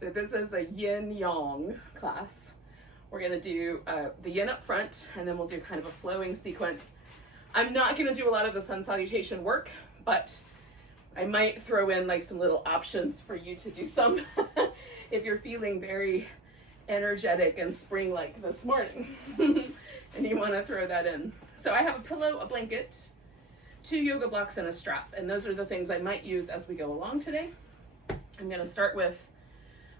So this is a Yin Yang class. We're gonna do the yin up front, and then we'll do kind of a flowing sequence. I'm not gonna do a lot of the sun salutation work, but I might throw in like some little options for you to do some if you're feeling very energetic and spring-like this morning and you wanna throw that in. So I have a pillow, a blanket, 2 yoga blocks, and a strap, and those are the things I might use as we go along today. I'm gonna start with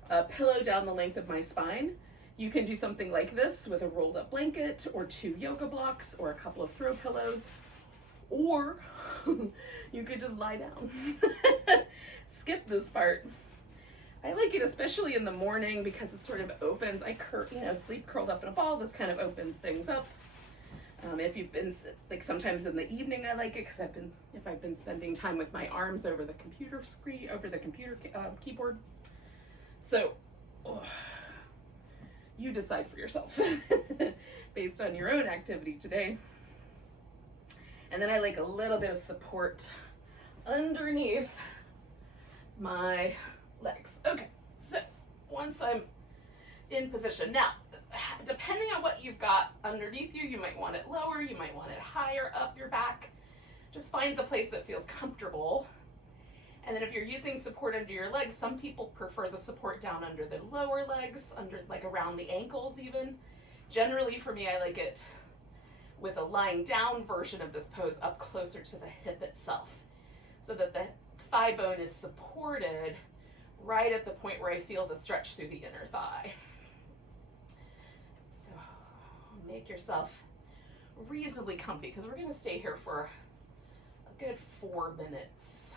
a pillow down the length of my spine. You can do something like this with a rolled up blanket or 2 yoga blocks or a couple of throw pillows, or you could just lie down. Skip this part. I like it especially in the morning because it sort of opens. Sleep curled up in a ball. This kind of opens things up. If you've been, like, sometimes in the evening I like it because if I've been spending time with my arms over the computer screen, over the computer keyboard. So you decide for yourself based on your own activity today. And then I like a little bit of support underneath my legs. Okay, so once I'm in position, now, depending on what you've got underneath you, you might want it lower, you might want it higher up your back. Just find the place that feels comfortable. And then if you're using support under your legs, some people prefer the support down under the lower legs, like around the ankles even. Generally for me, I like it with a lying down version of this pose up closer to the hip itself, so that the thigh bone is supported right at the point where I feel the stretch through the inner thigh. So make yourself reasonably comfy because we're gonna stay here for a good 4 minutes.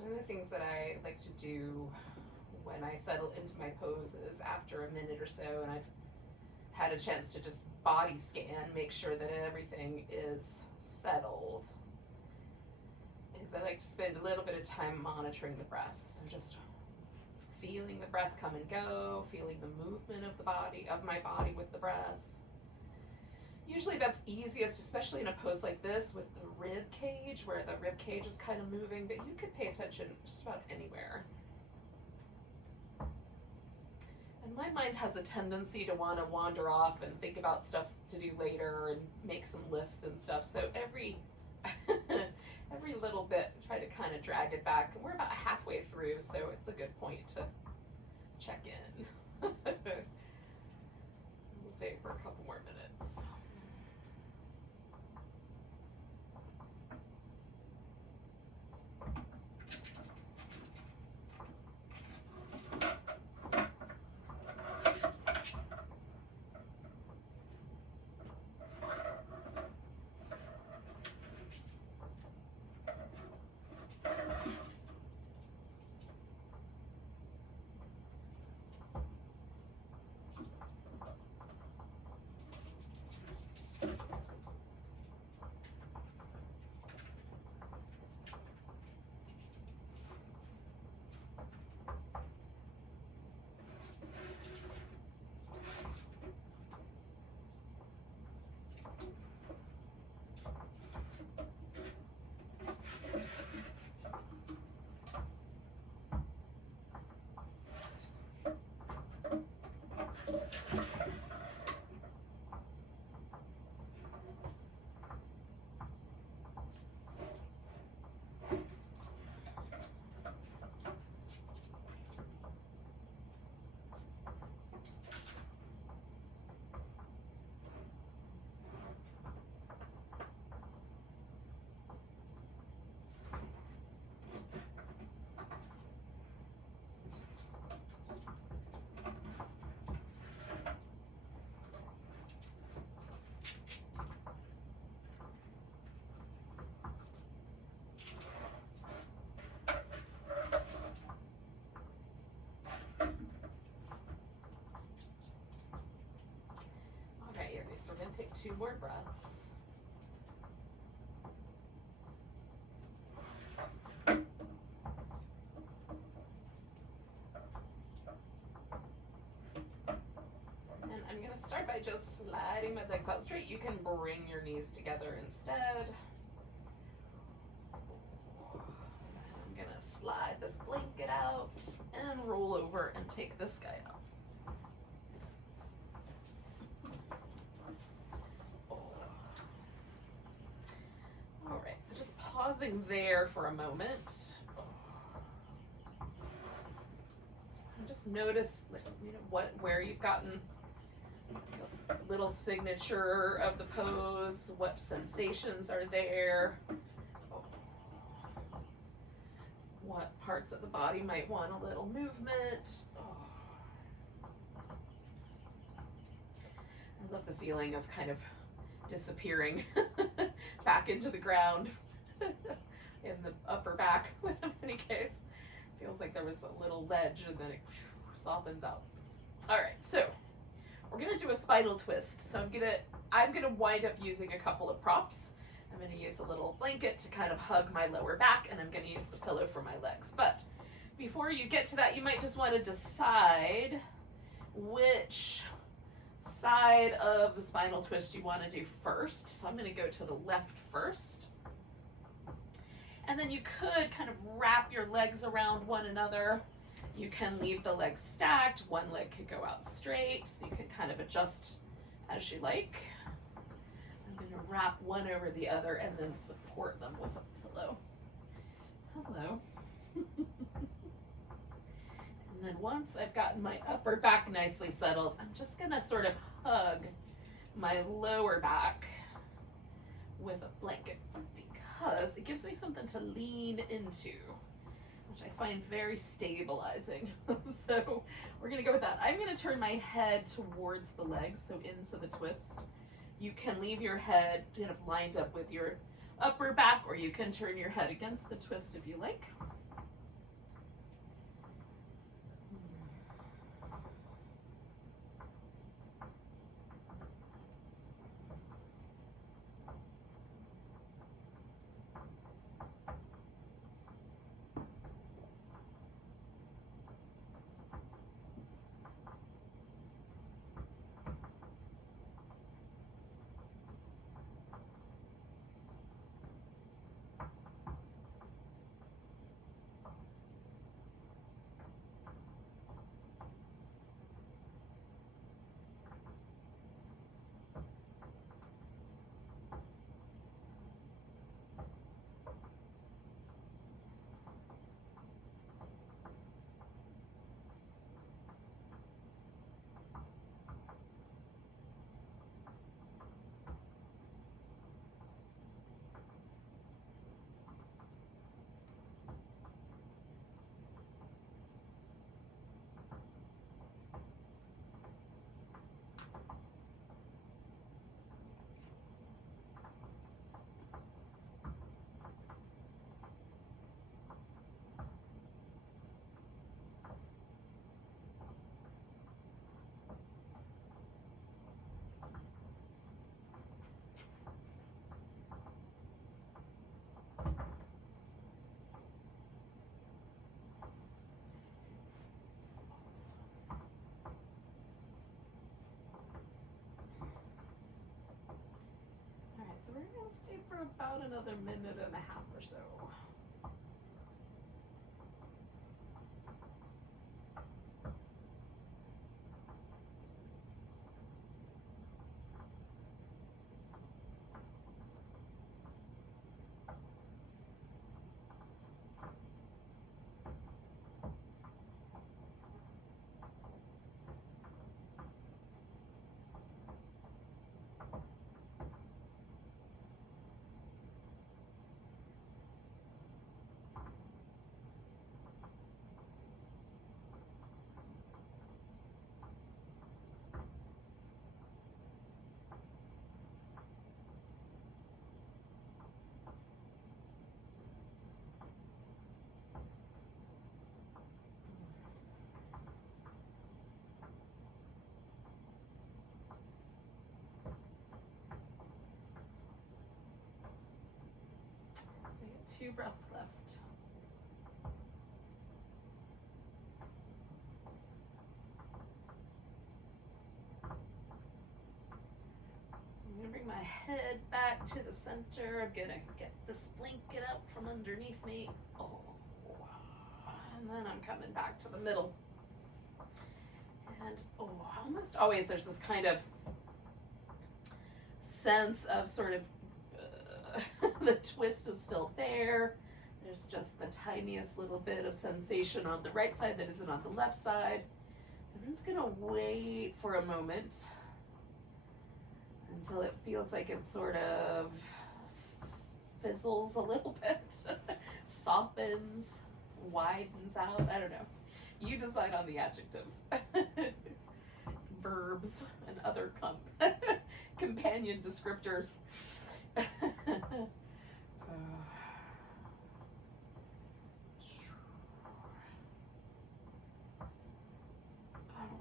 One of the things that I like to do when I settle into my poses after a minute or so, and I've had a chance to just body scan, make sure that everything is settled, is I like to spend a little bit of time monitoring the breath. So just feeling the breath come and go, feeling the movement of the body, of my body with the breath. Usually that's easiest, especially in a pose like this with the rib cage, where the rib cage is kind of moving, but you could pay attention just about anywhere. And my mind has a tendency to want to wander off and think about stuff to do later and make some lists and stuff. So every little bit, try to kind of drag it back. And we're about halfway through, so it's a good point to check in. We'll stay for a couple more minutes. 2 more breaths. And I'm going to start by just sliding my legs out straight. You can bring your knees together instead. I'm going to slide this blanket out and roll over and take this guy out. All right, so just pausing there for a moment. And just notice, where you've gotten a little signature of the pose, what sensations are there, what parts of the body might want a little movement. I love the feeling of kind of disappearing back into the ground in the upper back. In any case, feels like there was a little ledge and then it softens out. All right, so we're gonna do a spinal twist. So I'm gonna wind up using a couple of props. I'm gonna use a little blanket to kind of hug my lower back, and I'm gonna use the pillow for my legs. But before you get to that, you might just want to decide which side of the spinal twist you want to do first. So I'm going to go to the left first. And then you could kind of wrap your legs around one another. You can leave the legs stacked. One leg could go out straight, so you can kind of adjust as you like. I'm going to wrap one over the other and then support them with a pillow. Hello. And then once I've gotten my upper back nicely settled, I'm just gonna sort of hug my lower back with a blanket because it gives me something to lean into, which I find very stabilizing. So we're gonna go with that. I'm gonna turn my head towards the legs, so into the twist. You can leave your head kind of lined up with your upper back, or you can turn your head against the twist if you like. So we're going to stay for about another minute and a half or so. 2 breaths left. I'm gonna bring my head back to the center. I'm gonna get this blanket out from underneath me. Oh, and then I'm coming back to the middle. And almost always there's this kind of sense of sort of the twist is still there. There's just the tiniest little bit of sensation on the right side that isn't on the left side. So I'm just gonna wait for a moment until it feels like it sort of fizzles a little bit, softens, widens out. I don't know. You decide on the adjectives, verbs, and other companion descriptors. All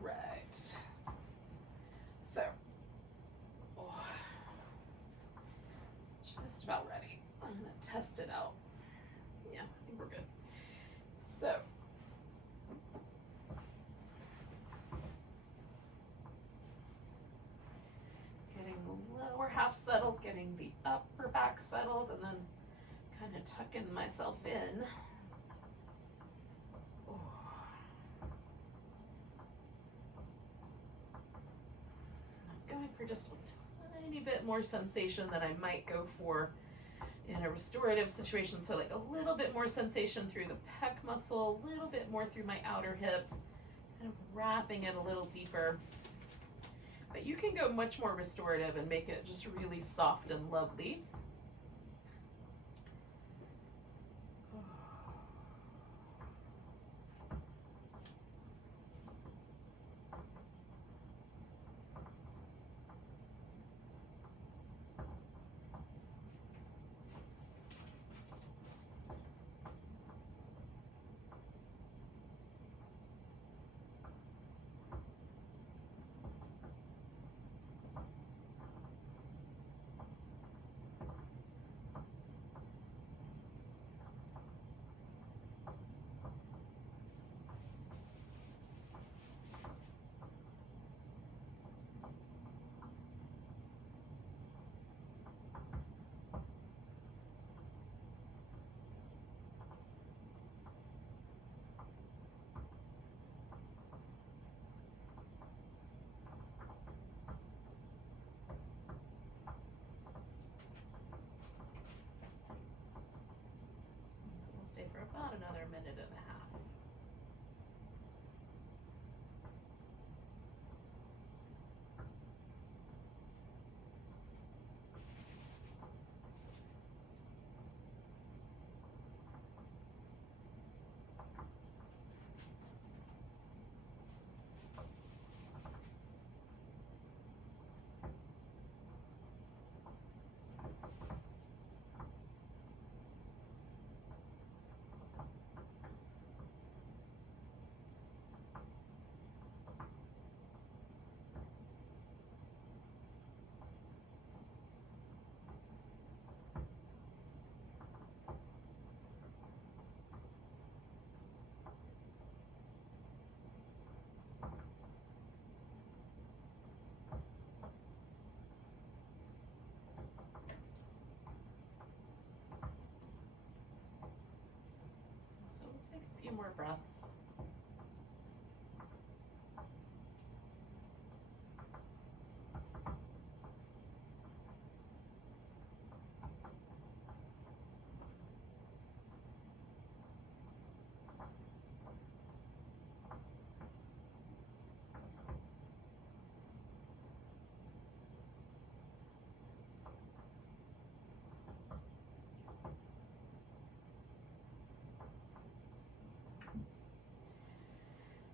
right. So, just about ready. I'm gonna test it out. Yeah, I think we're good. So, getting the lower half settled, getting the upper back settled, and then kind of tucking myself in. I'm going for just a tiny bit more sensation than I might go for in a restorative situation. So like a little bit more sensation through the pec muscle, a little bit more through my outer hip, kind of wrapping it a little deeper. But you can go much more restorative and make it just really soft and lovely. Stay for about another minute and a half. So we'll take a few more breaths.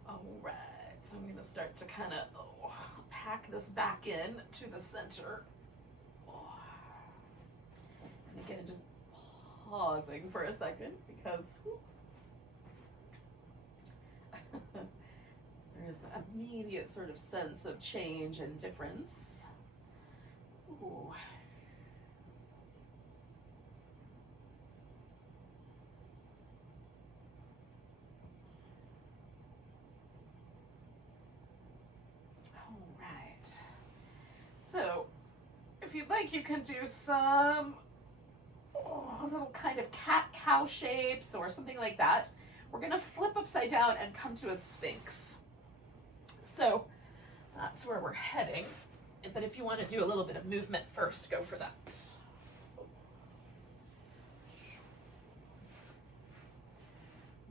All right, so I'm gonna start to kind of pack this back in to the center. And again, just pausing for a second because there is the immediate sort of sense of change and difference. Ooh. you'd like, you can do some little kind of cat-cow shapes or something like that. We're gonna flip upside down and come to a sphinx. So that's where we're heading. But if you want to do a little bit of movement first, go for that.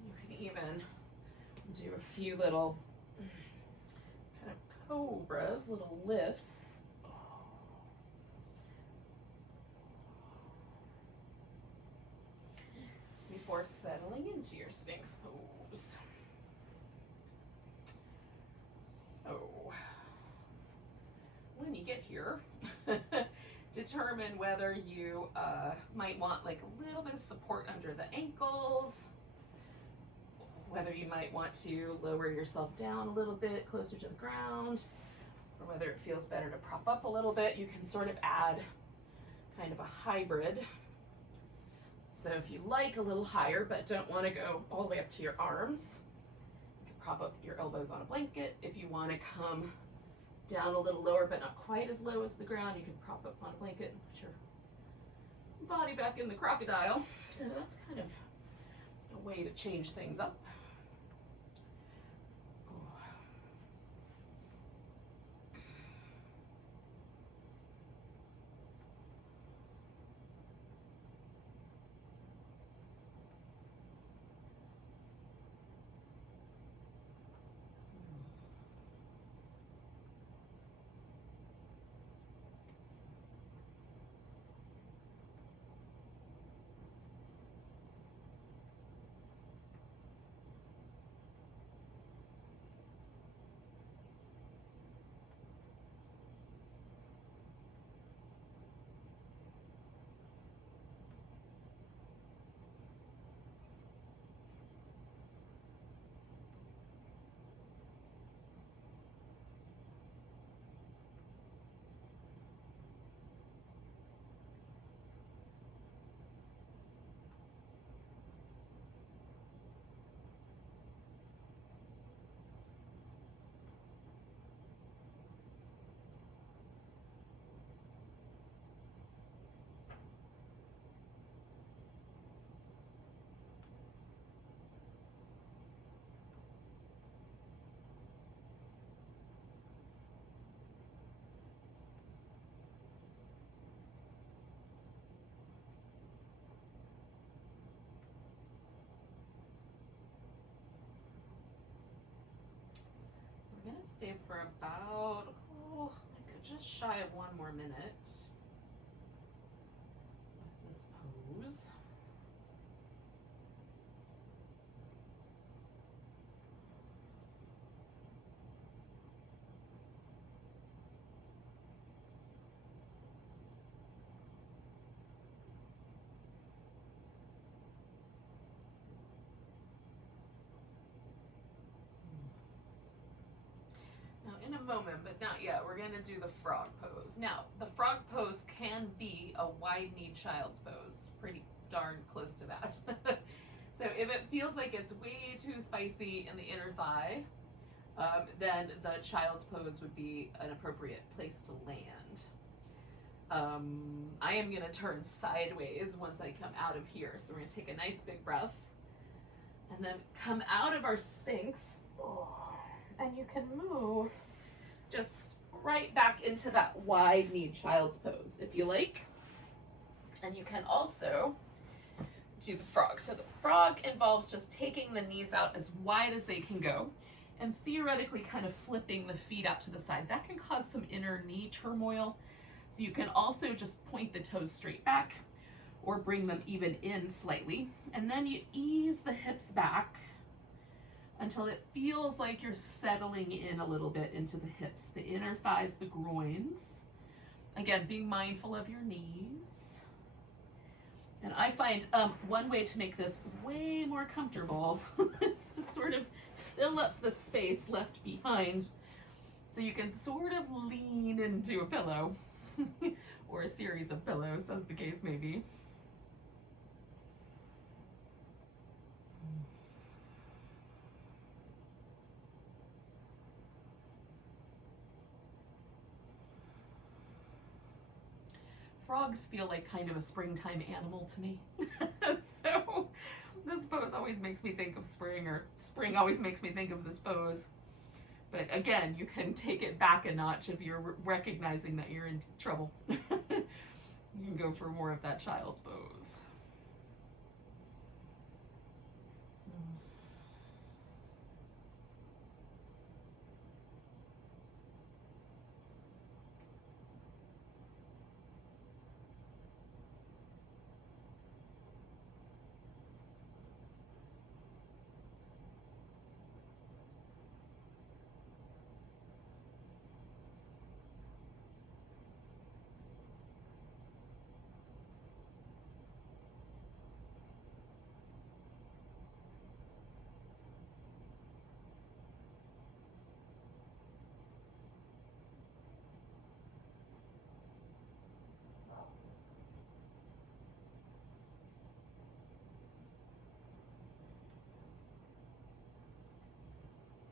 You can even do a few little kind of cobras, little lifts. Before settling into your Sphinx pose. So, when you get here, determine whether you might want like a little bit of support under the ankles, whether you might want to lower yourself down a little bit closer to the ground, or whether it feels better to prop up a little bit. You can sort of add kind of a hybrid. So if you like a little higher but don't want to go all the way up to your arms, you can prop up your elbows on a blanket. If you want to come down a little lower but not quite as low as the ground, you can prop up on a blanket and put your body back in the crocodile. So that's kind of a way to change things up. We're gonna stay for about, just shy of 1 more minute with this pose. In a moment, but not yet, we're going to do the frog pose. Now, the frog pose can be a wide-kneed child's pose, pretty darn close to that. So if it feels like it's way too spicy in the inner thigh, then the child's pose would be an appropriate place to land. I am going to turn sideways once I come out of here. So we're going to take a nice big breath and then come out of our Sphinx. And you can move just right back into that wide-kneed child's pose if you like. And you can also do the frog. So the frog involves just taking the knees out as wide as they can go and theoretically kind of flipping the feet out to the side. That can cause some inner knee turmoil. So you can also just point the toes straight back or bring them even in slightly. And then you ease the hips back until it feels like you're settling in a little bit into the hips, the inner thighs, the groins. Again, being mindful of your knees. And I find one way to make this way more comfortable is to sort of fill up the space left behind so you can sort of lean into a pillow or a series of pillows, as the case may be. frogs feel like kind of a springtime animal to me. So this pose always makes me think of spring, or spring always makes me think of this pose. But again, you can take it back a notch if you're recognizing that you're in trouble. You can go for more of that child's pose.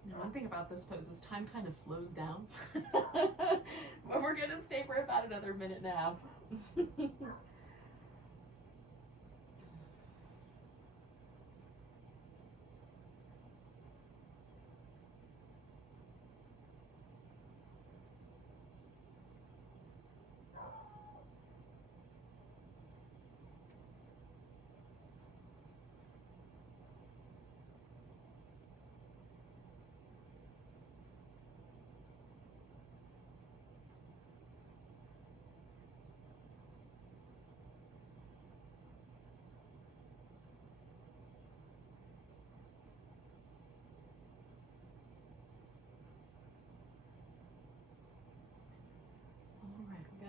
Now, one thing about this pose is time kind of slows down. But we're gonna stay for about another minute now.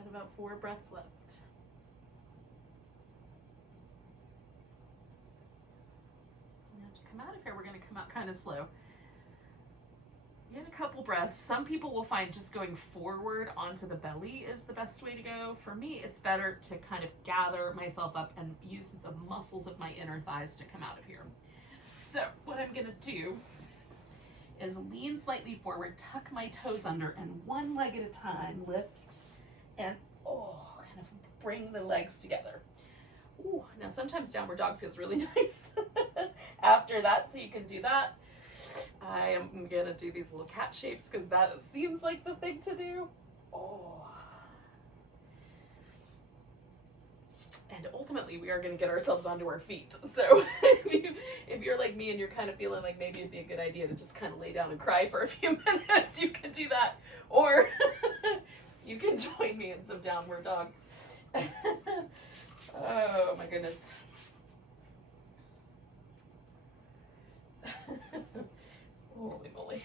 About 4 breaths left. Now to come out of here, we're going to come out kind of slow. Get a couple breaths. Some people will find just going forward onto the belly is the best way to go. For me, it's better to kind of gather myself up and use the muscles of my inner thighs to come out of here. So what I'm going to do is lean slightly forward, tuck my toes under, and one leg at a time, lift and kind of bring the legs together. Ooh, now sometimes downward dog feels really nice after that, so you can do that. I am gonna do these little cat shapes because that seems like the thing to do. And ultimately we are gonna get ourselves onto our feet. So if you're like me and you're kind of feeling like maybe it'd be a good idea to just kind of lay down and cry for a few minutes, you can do that. Or you can join me in some downward dog. Oh my goodness. Holy moly.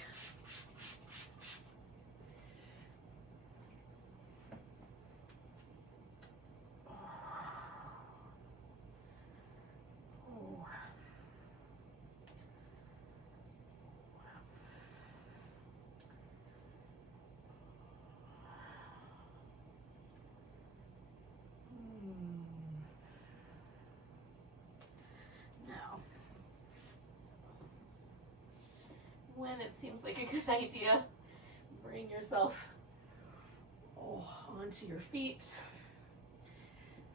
When it seems like a good idea, bring yourself onto your feet,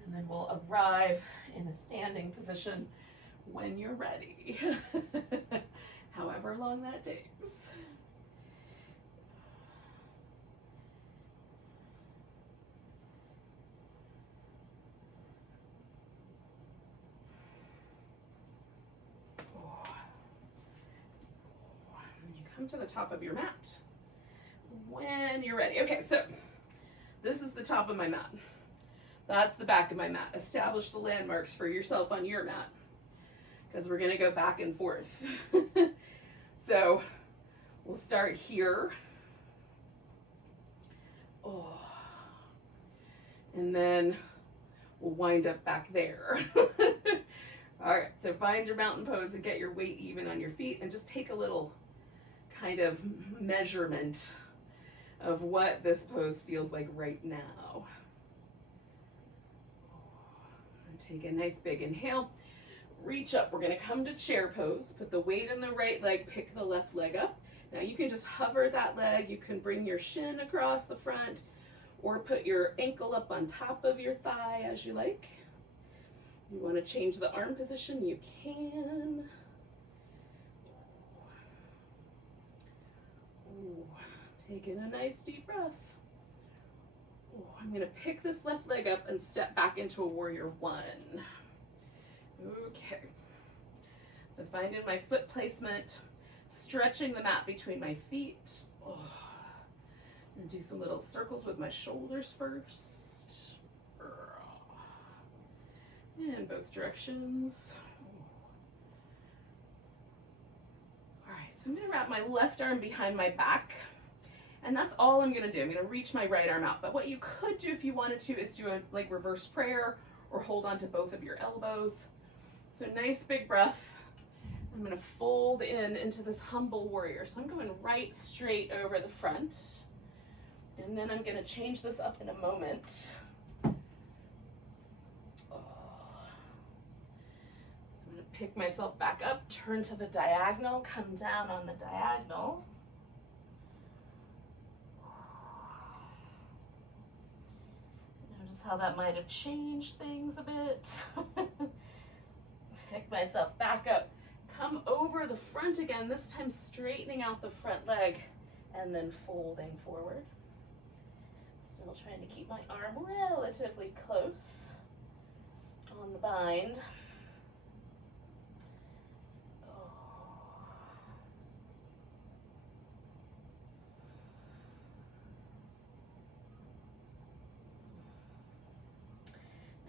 and then we'll arrive in a standing position when you're ready, however long that takes. Come to the top of your mat when you're ready. Okay, so this is the top of my mat. That's the back of my mat. Establish the landmarks for yourself on your mat because we're gonna go back and forth. So we'll start here. And then we'll wind up back there. All right, so find your mountain pose and get your weight even on your feet and just take a little kind of measurement of what this pose feels like right now. And take a nice big inhale, reach up. We're gonna come to chair pose, put the weight in the right leg, pick the left leg up. Now you can just hover that leg, you can bring your shin across the front, or put your ankle up on top of your thigh as you like. You want to change the arm position, you can. Ooh, take in a nice deep breath. Ooh, I'm going to pick this left leg up and step back into a warrior one. Okay. So finding my foot placement, stretching the mat between my feet. Oh. I'm going to do some little circles with my shoulders first. In both directions. All right, so I'm going to wrap my left arm behind my back, and that's all I'm going to do. I'm going to reach my right arm out, but what you could do if you wanted to is do a like reverse prayer or hold on to both of your elbows. So nice big breath. I'm going to fold into this humble warrior. So I'm going right straight over the front, and then I'm going to change this up in a moment. Pick myself back up, turn to the diagonal, come down on the diagonal. Notice how that might have changed things a bit. Pick myself back up, come over the front again, this time straightening out the front leg and then folding forward. Still trying to keep my arm relatively close on the bind.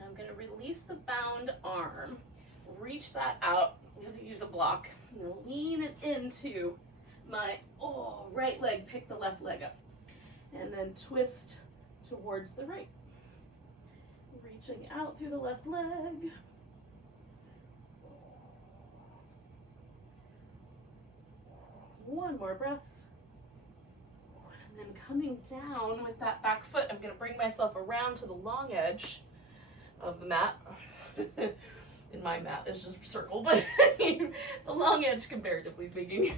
I'm going to release the bound arm, reach that out, I'm going to use a block, I'm going to lean it into my right leg, pick the left leg up, and then twist towards the right. Reaching out through the left leg. One more breath. And then coming down with that back foot, I'm going to bring myself around to the long edge of the mat. In my mat, it's just circle, but the long edge, comparatively speaking,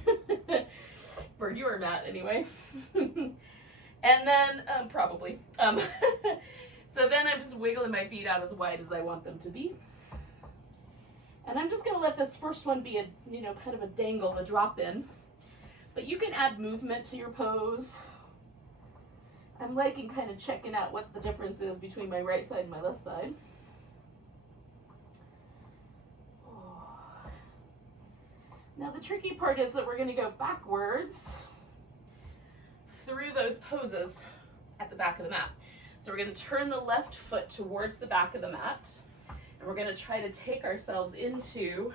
for your mat anyway. And then probably. So then I'm just wiggling my feet out as wide as I want them to be. And I'm just going to let this first one be a, kind of a dangle, a drop in. But you can add movement to your pose. I'm liking kind of checking out what the difference is between my right side and my left side. Now the tricky part is that we're going to go backwards through those poses at the back of the mat. So we're going to turn the left foot towards the back of the mat, and we're going to try to take ourselves into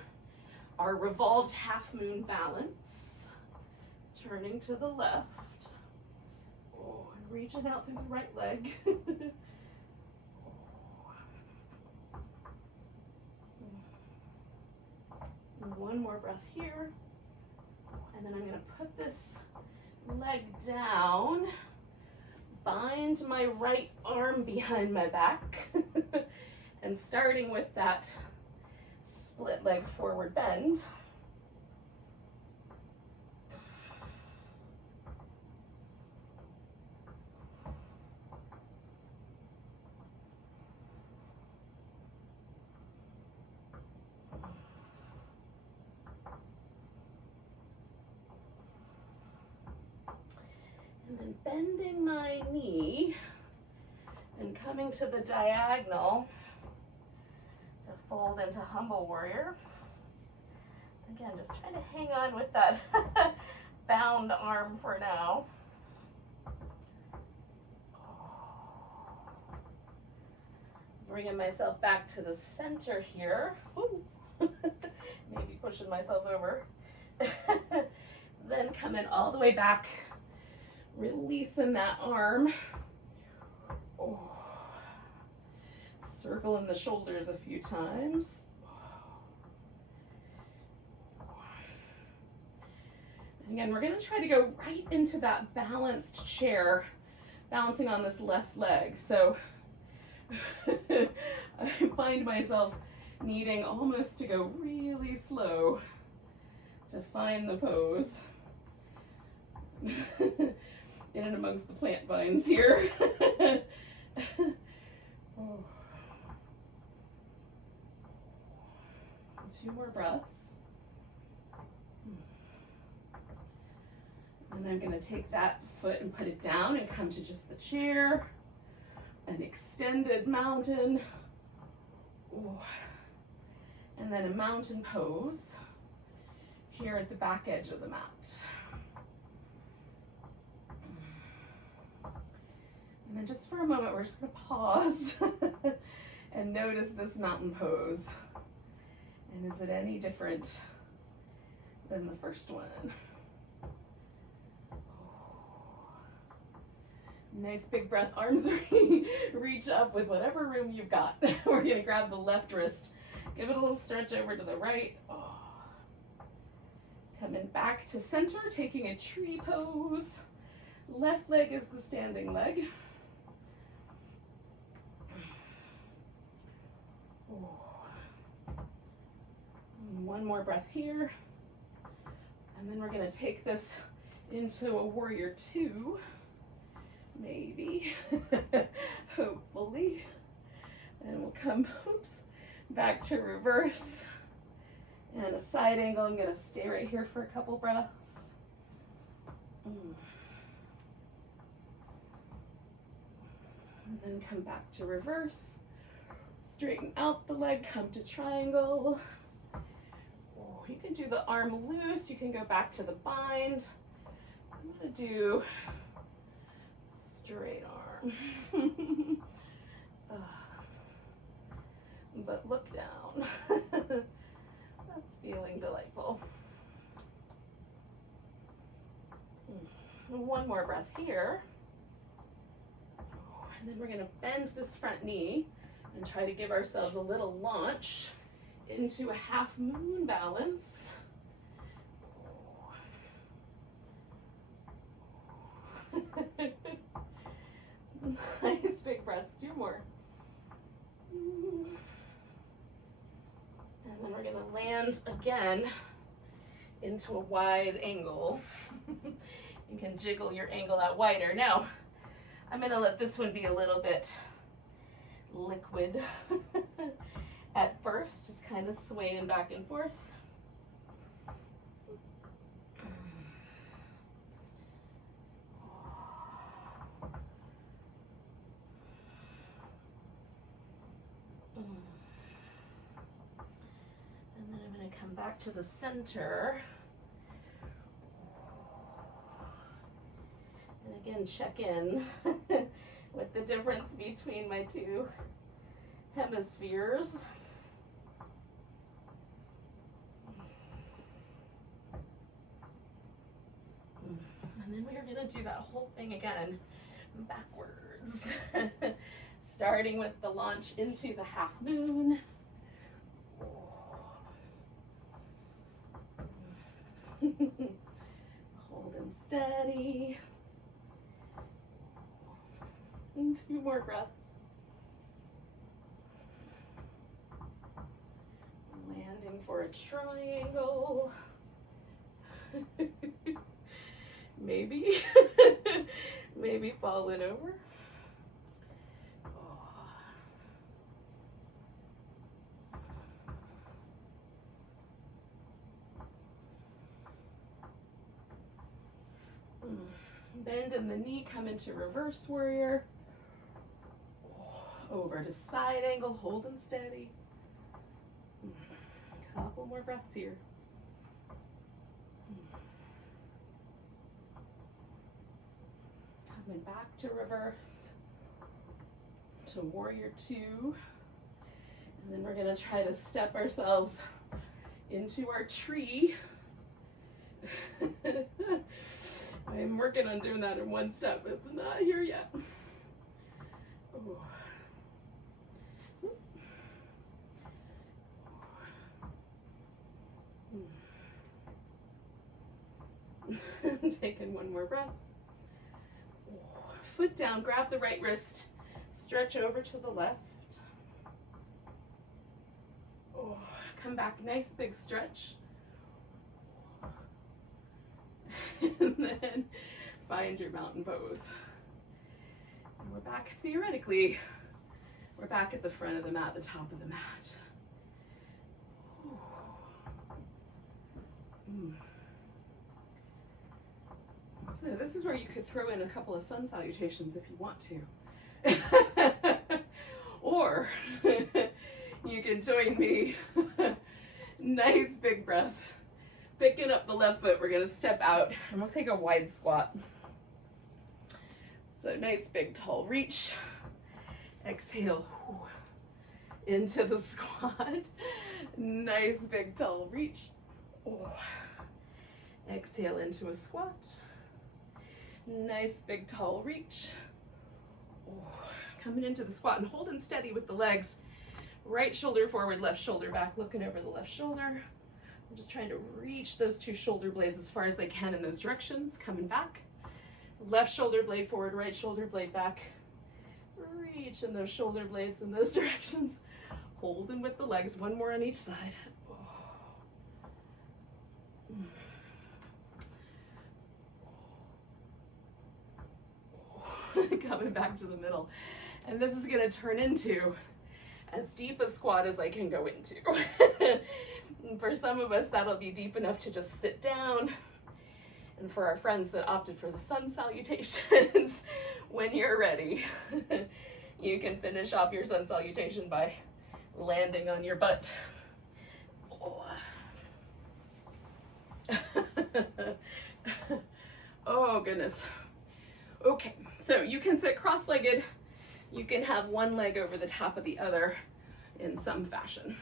our revolved half moon balance, turning to the left, and reaching out through the right leg. One more breath here, and then I'm going to put this leg down, bind my right arm behind my back, and starting with that split leg forward bend, and then bending my knee and coming to the diagonal to fold into humble warrior. Again, just trying to hang on with that bound arm for now. Bringing myself back to the center here. Ooh. Maybe pushing myself over. Then coming all the way back, releasing that arm. Circling the shoulders a few times. And again, we're going to try to go right into that balanced chair, balancing on this left leg. So I find myself needing almost to go really slow to find the pose. in and amongst the plant vines here. Oh. 2 more breaths. And I'm going to take that foot and put it down and come to just the chair. An extended mountain. Ooh. And then a mountain pose here at the back edge of the mat. And then just for a moment, we're just going to pause and notice this mountain pose. And is it any different than the first one? Nice big breath, arms reach up with whatever room you've got. We're going to grab the left wrist, give it a little stretch over to the right. Oh. Coming back to center, taking a tree pose. Left leg is the standing leg. One more breath here. And then we're going to take this into a warrior 2. Maybe, hopefully. And we'll come, back to reverse. And a side angle. I'm going to stay right here for a couple breaths. And then come back to reverse. Straighten out the leg, come to triangle. You can do the arm loose. You can go back to the bind. I'm going to do straight arm. But look down. That's feeling delightful. One more breath here. And then we're going to bend this front knee and try to give ourselves a little launch into a half moon balance. Nice big breaths, 2 more. And then we're gonna land again into a wide angle. You can jiggle your angle out wider. Now, I'm gonna let this one be a little bit liquid at first, just kind of swaying back and forth. And then I'm going to come back to the center. And again, check in with the difference between my 2 hemispheres. And then we are going to do that whole thing again backwards. Starting with the launch into the half moon. Holding steady. And 2 more breaths. Landing for a triangle. Maybe. Maybe falling over. Bend in the knee, come into reverse warrior. Over to side angle, holding steady. Couple more breaths here. Coming back to reverse, to warrior 2. And then we're gonna try to step ourselves into our tree. I'm working on doing that in 1 step. It's not here yet. Ooh. Taking 1 more breath. Foot down, grab the right wrist, stretch over to the left. Oh, come back, nice big stretch. And then Find your mountain pose. And we're back, theoretically, we're back at the front of the mat, the top of the mat. So this is where you could throw in a couple of sun salutations if you want to. Or you can join me. Nice big breath. Picking up the left foot, we're gonna step out and we'll take a wide squat. So nice big tall reach. Exhale into the squat. Nice big tall reach. Exhale into a squat. Nice big tall reach. Coming into the squat and holding steady with the legs. Right shoulder forward, left shoulder back, looking over the left shoulder. I'm just trying to reach those two shoulder blades as far as I can in those directions. Coming back. Left shoulder blade forward, right shoulder blade back. Reaching those shoulder blades in those directions. Holding with the legs, one more on each side. Coming back to the middle. And this is gonna turn into as deep a squat as I can go into. For some of us, that'll be deep enough to just sit down. And for our friends that opted for the sun salutations, when you're ready, you can finish off your sun salutation by landing on your butt. Oh goodness. Okay, so you can sit cross-legged. You can have one leg over the top of the other in some fashion.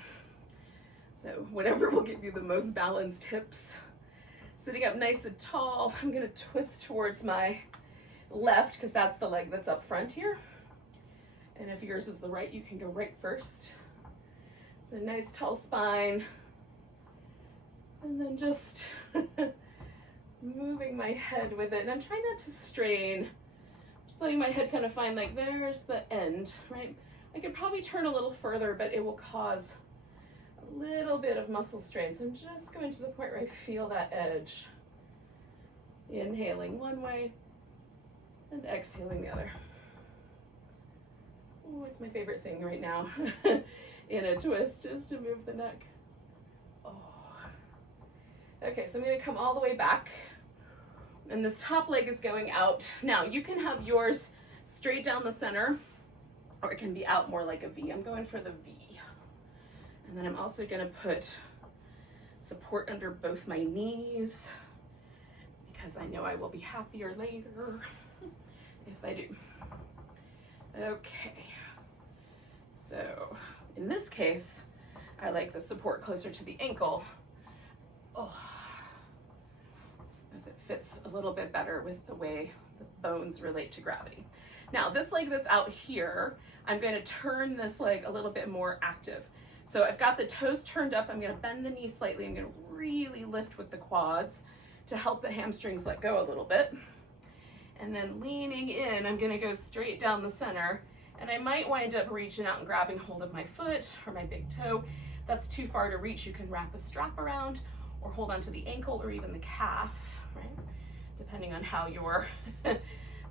So whatever will give you the most balanced hips. Sitting up nice and tall, I'm gonna twist towards my left because that's the leg that's up front here. And if yours is the right, you can go right first. So nice tall spine. And then just moving my head with it. And I'm trying not to strain. Just letting my head kind of find like there's the end, right? I could probably turn a little further, but it will cause a little bit of muscle strain. So I'm just going to the point where I feel that edge. Inhaling one way and exhaling the other. Oh, it's my favorite thing right now in a twist is to move the neck. Oh. Okay, so I'm gonna come all the way back and this top leg is going out. Now you can have yours straight down the center or it can be out more like a V. I'm going for the V. And then I'm also gonna put support under both my knees because I know I will be happier later if I do. Okay, so in this case, I like the support closer to the ankle. As it fits a little bit better with the way the bones relate to gravity. Now this leg that's out here, I'm going to turn this leg a little bit more active. So I've got the toes turned up, I'm going to bend the knee slightly, I'm going to really lift with the quads to help the hamstrings let go a little bit. And then leaning in, I'm going to go straight down the center and I might wind up reaching out and grabbing hold of my foot or my big toe. If that's too far to reach, you can wrap a strap around or hold onto the ankle or even the calf, right? Depending on how your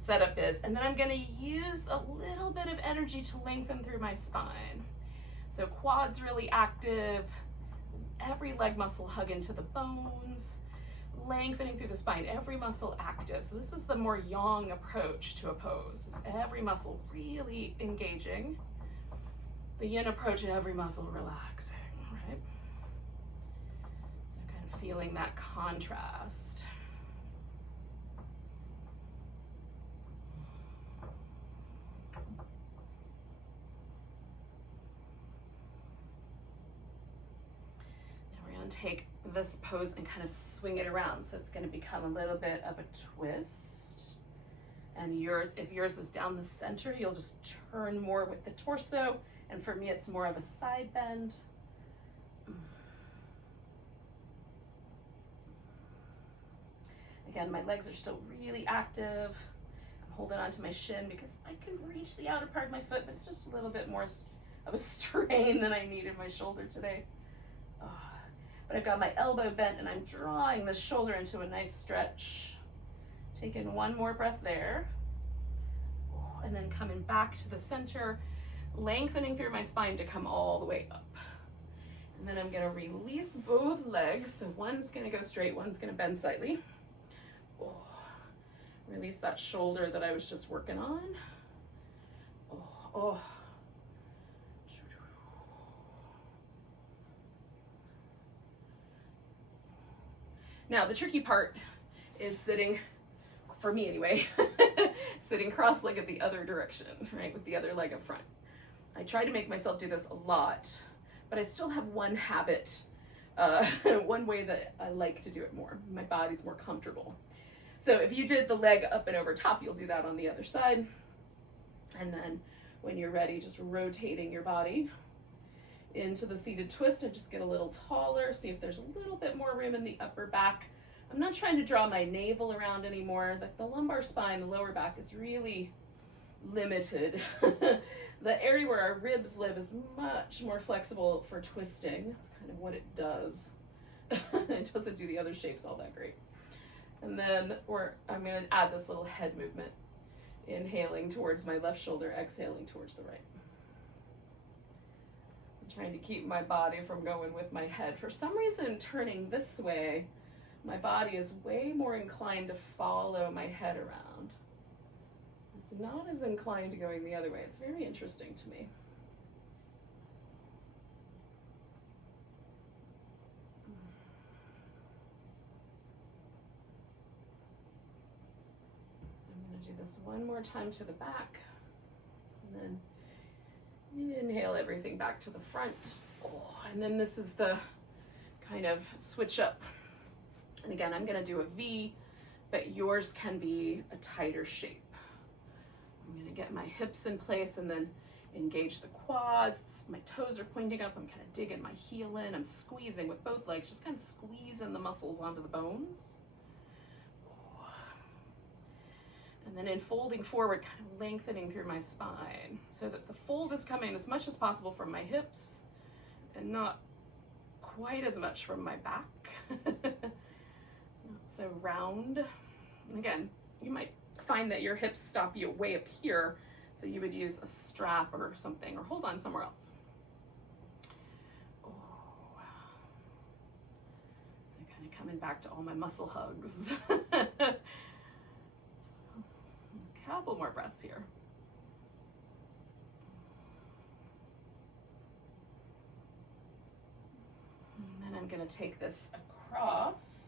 setup is. And then I'm gonna use a little bit of energy to lengthen through my spine. So quads really active, every leg muscle hug into the bones, lengthening through the spine, every muscle active. So this is the more yang approach to a pose. Is every muscle really engaging. The yin approach, every muscle relaxing, right? So kind of feeling that contrast. Take this pose and kind of swing it around. So it's going to become a little bit of a twist. And yours, if yours is down the center, you'll just turn more with the torso. And for me, it's more of a side bend. Again, my legs are still really active. I'm holding onto my shin because I can reach the outer part of my foot, but it's just a little bit more of a strain than I need in my shoulder today. But I've got my elbow bent and I'm drawing this shoulder into a nice stretch. Taking one more breath there. And then coming back to the center, lengthening through my spine to come all the way up. And then I'm gonna release both legs. So one's gonna go straight, one's gonna bend slightly. Release that shoulder that I was just working on. Now the tricky part is sitting, for me anyway, sitting cross-legged the other direction, right, with the other leg up front. I try to make myself do this a lot, but I still have one habit, one way that I like to do it more. My body's more comfortable. So if you did the leg up and over top, you'll do that on the other side. And then when you're ready, just rotating your body into the seated twist and just get a little taller. See if there's a little bit more room in the upper back. I'm not trying to draw my navel around anymore. Like the lumbar spine, the lower back is really limited. The area where our ribs live is much more flexible for twisting. That's kind of what it does. It doesn't do the other shapes all that great. And then I'm going to add this little head movement. Inhaling towards my left shoulder, exhaling towards the right. I'm trying to keep my body from going with my head. For some reason, turning this way, my body is way more inclined to follow my head around. It's not as inclined to going the other way. It's very interesting to me. I'm going to do this one more time to the back. And then inhale everything back to the front. And then this is the kind of switch up. And again, I'm going to do a V, but yours can be a tighter shape. I'm going to get my hips in place and then engage the quads. My toes are pointing up. I'm kind of digging my heel in. I'm squeezing with both legs, just kind of squeezing the muscles onto the bones. And then in folding forward, kind of lengthening through my spine so that the fold is coming as much as possible from my hips and not quite as much from my back. Not so round. And again, you might find that your hips stop you way up here, so you would use a strap or something, or hold on somewhere else. So kind of coming back to all my muscle hugs. A couple more breaths here. And then I'm going to take this across.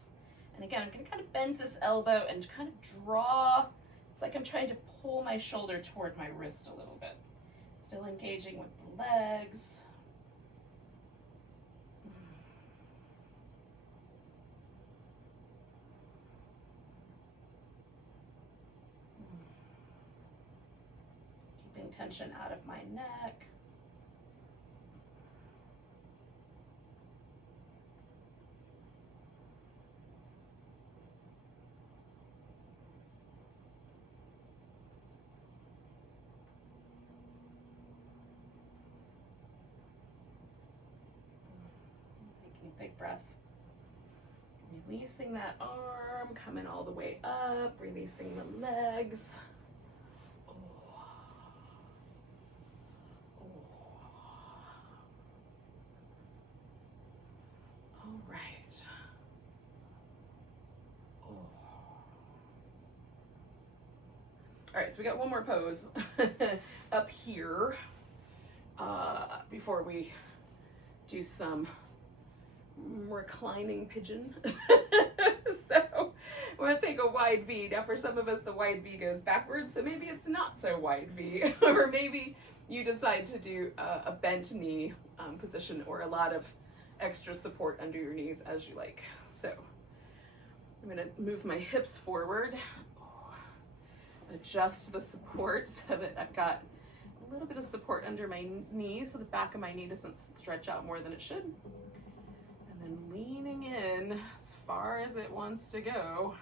And again, I'm going to kind of bend this elbow and kind of draw. It's like I'm trying to pull my shoulder toward my wrist a little bit. Still engaging with the legs. Keeping tension out of my neck. Big breath. Releasing that arm, coming all the way up, releasing the legs. All right. All right, so we got one more pose up here before we do some reclining pigeon. So we're gonna take a wide V. Now for some of us the wide V goes backwards, so maybe it's not so wide V. Or maybe you decide to do a bent knee position or a lot of extra support under your knees as you like. So I'm gonna move my hips forward, adjust the support so that I've got a little bit of support under my knee so the back of my knee doesn't stretch out more than it should. And then leaning in as far as it wants to go.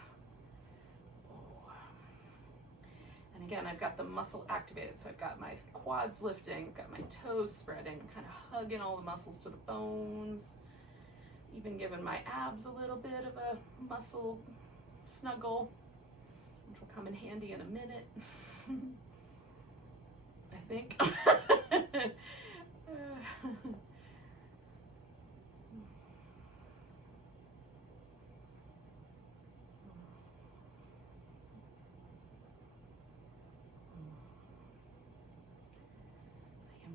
And again, I've got the muscle activated. So I've got my quads lifting, I've got my toes spreading, I'm kind of hugging all the muscles to the bones, even giving my abs a little bit of a muscle snuggle. which will come in handy in a minute, I think.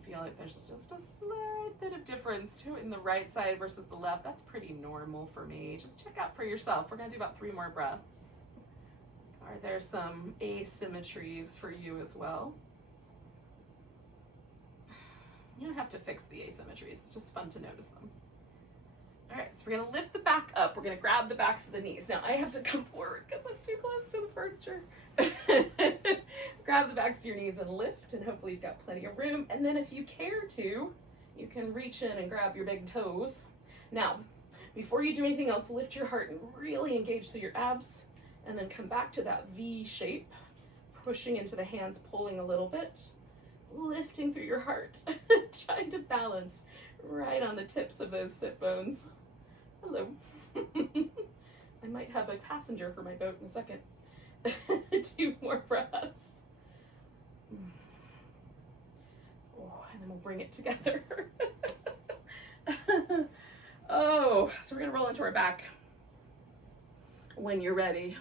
Feel like there's just a slight bit of difference to in the right side versus the left. That's pretty normal for me. Just check out for yourself. We're gonna do about 3 more breaths. Are there some asymmetries for you as well? You don't have to fix the asymmetries. It's just fun to notice them. All right, so we're gonna lift the back up. We're gonna grab the backs of the knees. Now I have to come forward because I'm too close to the furniture. Grab the backs of your knees and lift, and hopefully you've got plenty of room. And then if you care to, you can reach in and grab your big toes. Now, before you do anything else, lift your heart and really engage through your abs, and then come back to that V shape, pushing into the hands, pulling a little bit, lifting through your heart, trying to balance right on the tips of those sit bones. Hello. I might have a passenger for my boat in a second. 2 more breaths. Oh, and then we'll bring it together. Oh, so we're gonna roll into our back when you're ready.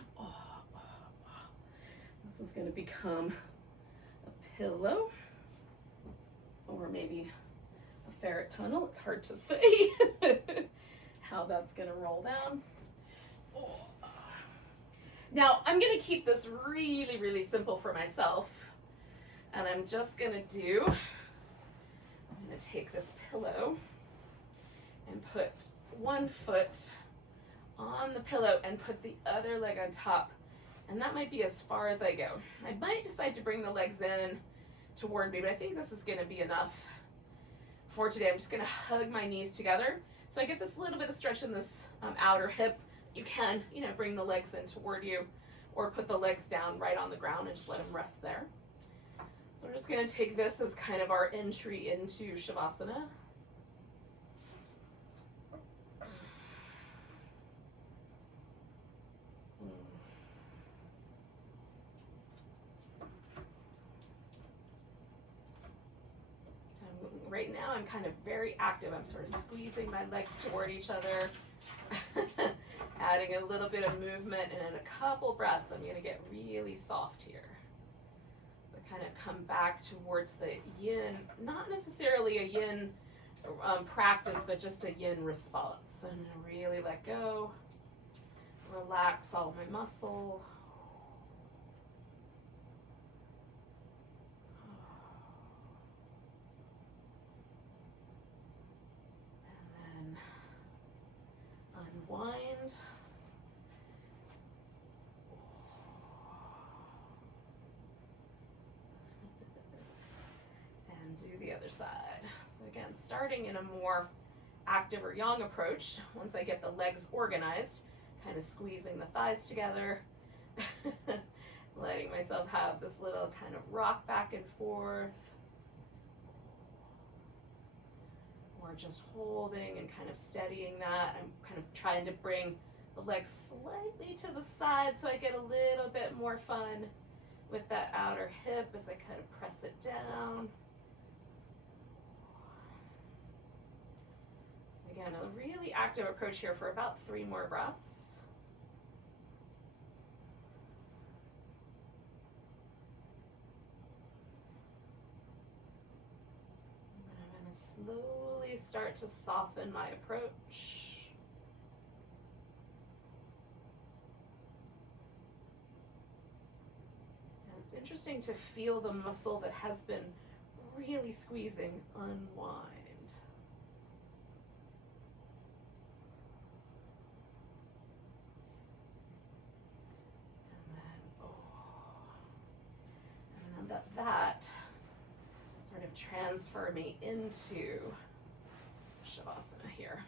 This is gonna become a pillow, or maybe a ferret tunnel. It's hard to say how that's gonna roll down. Now, I'm gonna keep this really, really simple for myself. And I'm just gonna take this pillow and put one foot on the pillow and put the other leg on top. And that might be as far as I go. I might decide to bring the legs in toward me, but I think this is gonna be enough for today. I'm just gonna hug my knees together. So I get this little bit of stretch in this outer hip. You can, bring the legs in toward you, or put the legs down right on the ground and just let them rest there. So we're just gonna take this as kind of our entry into Shavasana. Right now I'm kind of very active. I'm sort of squeezing my legs toward each other. Adding a little bit of movement, and in a couple breaths I'm going to get really soft here. So kind of come back towards the yin, not necessarily a yin practice, but just a yin response. So I'm going to really let go, relax all my muscle. And then unwind. And do the other side. So again, starting in a more active or yang approach, once I get the legs organized, kind of squeezing the thighs together, letting myself have this little kind of rock back and forth, or just holding and kind of steadying that. I'm kind of trying to bring the legs slightly to the side so I get a little bit more fun with that outer hip as I kind of press it down. So again, a really active approach here for about 3 more breaths. And I'm going to slowly start to soften my approach. It's interesting to feel the muscle that has been really squeezing unwind. And then let that sort of transfer me into Shavasana here.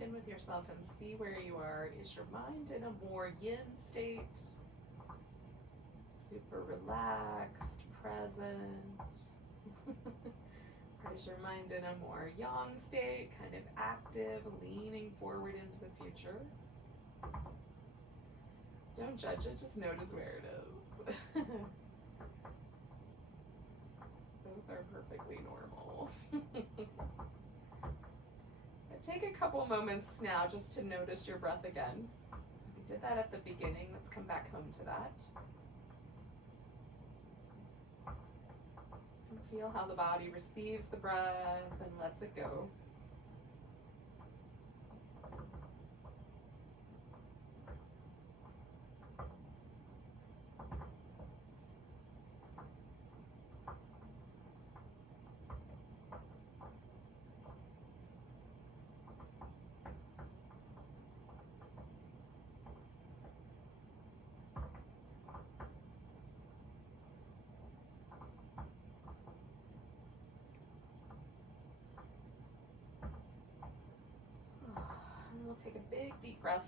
in with yourself and see where you are. Is your mind in a more yin state? Super relaxed, present? Or is your mind in a more yang state, kind of active, leaning forward into the future? Don't judge it, just notice where it is. Both are perfectly normal. But take a couple moments now just to notice your breath again. So we did that at the beginning. Let's come back home to that. And feel how the body receives the breath and lets it go. And we'll take a big deep breath.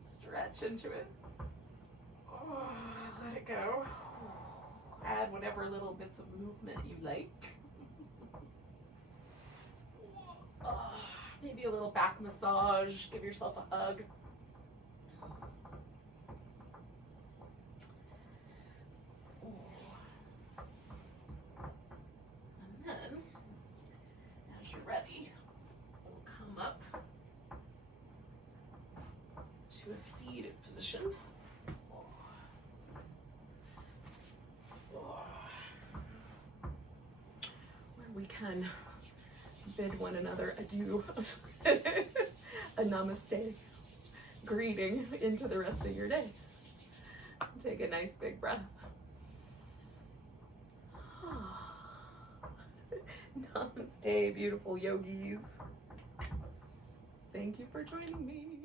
Stretch into it. Oh, let it go. Add whatever little bits of movement you like. Maybe a little back massage. Give yourself a hug. And then, as you're ready, we'll come up to a seated position. Where we can bid one another adieu. A namaste greeting into the rest of your day. Take a nice big breath. Namaste, beautiful yogis. Thank you for joining me.